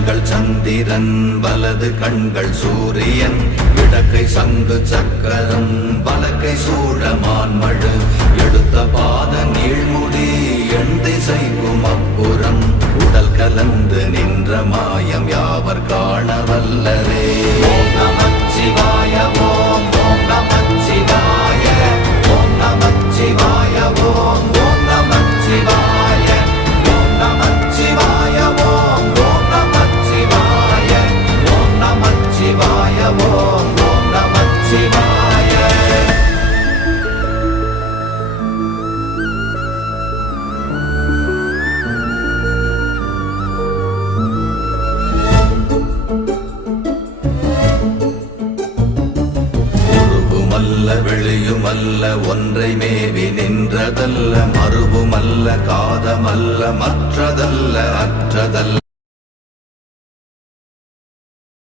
கண்கள் சந்திரன் வலது கண்கள் சூரியன் இடக்கை சங்கு சக்கரம் வலக்கை சூழமான்மழு எடுத்த பாத நீழ்முடி எண் திசைக்கும் அப்புறம் உடல் கலந்து நின்ற மாயம் யாவர் காண வல்லரே. ஓம் நமச்சிவாய ஓம் ஓம் நமச்சிவாய ஓம் நமச்சிவாய ஓம் ஓம் நமச்சிவாய ஓம் நமச்சிவாய ஓம் ஓம் நமச்சிவாய ஓம் நமச்சிவாய ஓம் ஓம் நமச்சிவாய. வெளியுமல்ல ஒன்றை மேவி நின்றதல்ல மறுவுமல்ல காதமல்ல மற்றதல்ல அற்றதல்ல